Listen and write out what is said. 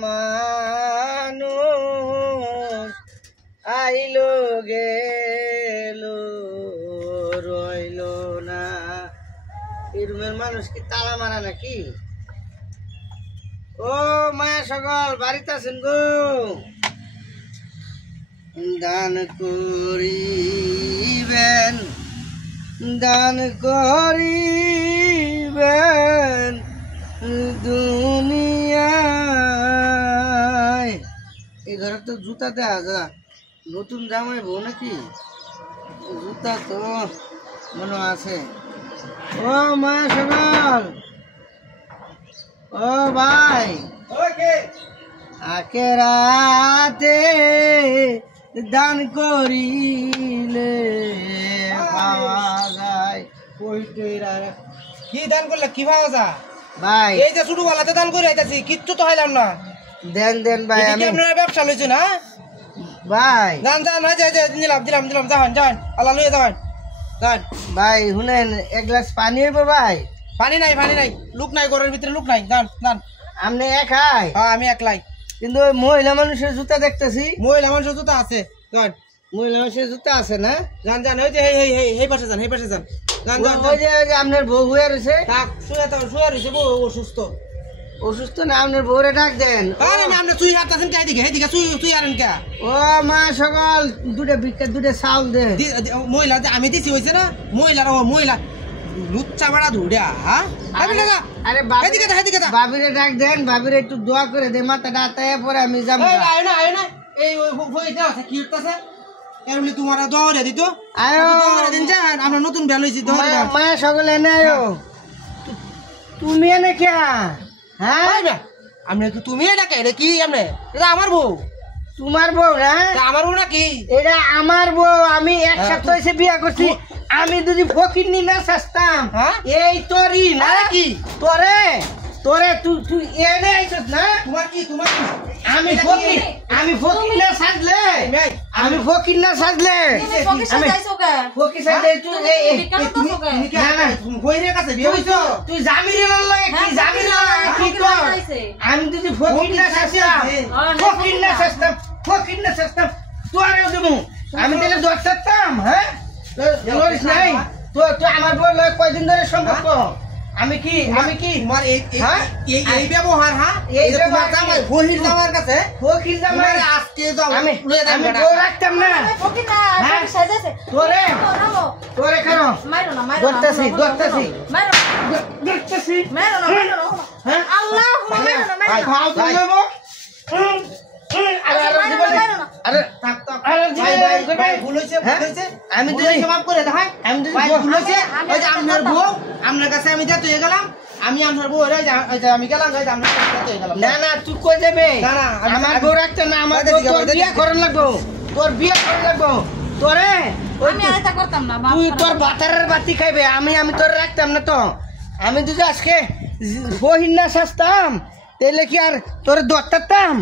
মানুষ আইলো গেলো রইলো না। এই রুমের মানুষ কি তালা মারা নাকি? ও মায়া সকল বাড়িতে আছেন গো? দান করিবেন দান করিবেন দুনিয়ায়। এই ঘরে তো জুতা দেওয়া যা, নতুন জামাই বউ নাকি? জুতা তো মনে আছে। ও মায়া সকল, ও ভাই, আকে রাতে দান করিলে পাওয়া যায়। কি দান করলে কি পাওয়া যায় ভাই? এই যে ছোটবেলাতে দান করে আইতাছি, কিচ্ছু তো হইলাম না। দেন দেন ভাই, আমি আপনারা ব্যবসা লইছেন না ভাই। দান দান দিলাম দিলাম দিলাম, যান যান আল্লাহ লইয়া যান যান। ভাই শুনেন, এক গ্লাস পানি হইব ভাই? পানি নাই লোক নাই, ঘরের ভিতরে লোক নাই। যান যান। আপনি একাই? হ্যাঁ আমি একলাই। কিন্তু ওই মহিলা মানুষের জুতা দেখতেছি। মহিলা মানুষের জুতা আছে। যান। মহিলা মানুষের জুতা আছে না? যান যান, ওই যে এই পাশে যান, এই পাশে যান। যান যান। ওই যে আপনার বউ হয়ে রয়েছে, শুয়ে রয়েছে বউ অসুস্থ। অসুস্থ না? আপনার বউরে ডাক দেন। আরে না, আপনি চুই হাঁটতেছেন কে? এইদিকে চুই আরেন কে? ও মা সকল, দুটো ভিক্ষা দুটো চাউল দে। মহিলা আমি দিছি হয়েছে না? মহিলা লুচ্চা বাড়া ধুড়া। হ্যাঁ আরে বাবিরে ডাক দেন, বাবিরে একটু দোয়া করে দে, মাথাটা আতায় পরে আমি যাবো। আয় না এই আছে কি উঠতেছে এমনি তোমার দোয়া দিত। আয়ো দিন যা, আমরা নতুন বেল হয়েছি। মায়া সকল এনে আয়ো। তুমি এনে কে? হ্যাঁ আমি তুমি এটা কে? এটা কি? এমনি এটা আমার বউ। তোমার বউ না? আমার বউ নাকি? এটা আমার বউ। আমি এক সপ্তাহ হয়েছে বিয়া করছি। আমি যদি ফকির নি না চাস্তাম, এই তোরই না কি? তোরে তুই এনে আইছত না? তোমার কি? আমি ফকির না সাজলে, আমি ফকির না সাজলে ফকির সাজলে তুই কাছে বিয়ে হইছো? তুই জামিরের লাগে কি? জামিরের কি কর? আমি যদি ফকির না সাজতাম তোরেও দেবো। আমি তাহলে দশ থাকতাম। হ্যাঁ লড়িস নাই তো? আমার বল কয়দিন ধরে সম্পর্ক? আমি কি তোমার এই ব্যবহার? হ্যাঁ এই তোমার জামাই ফকির জামার কাছে? ফকির জামাই আজকে যাও আমি বউ রাখতাম না। তোরে কেন ধরতেছি? আমি আপনার বউ আমি গেলাম। না না, তুই কই যাবে? আমার বউ রাখতে না, আমার বিয়ে করার লাগবো। তোর বিয়ে করার লাগবো। তোরে তুই তোর বাতারের বাতি খাইবে। আমি তোর রাখতাম না তো। আমি যদি আজকে বহিন না সাজতাম তাহলে কি আর তোর দরতাম?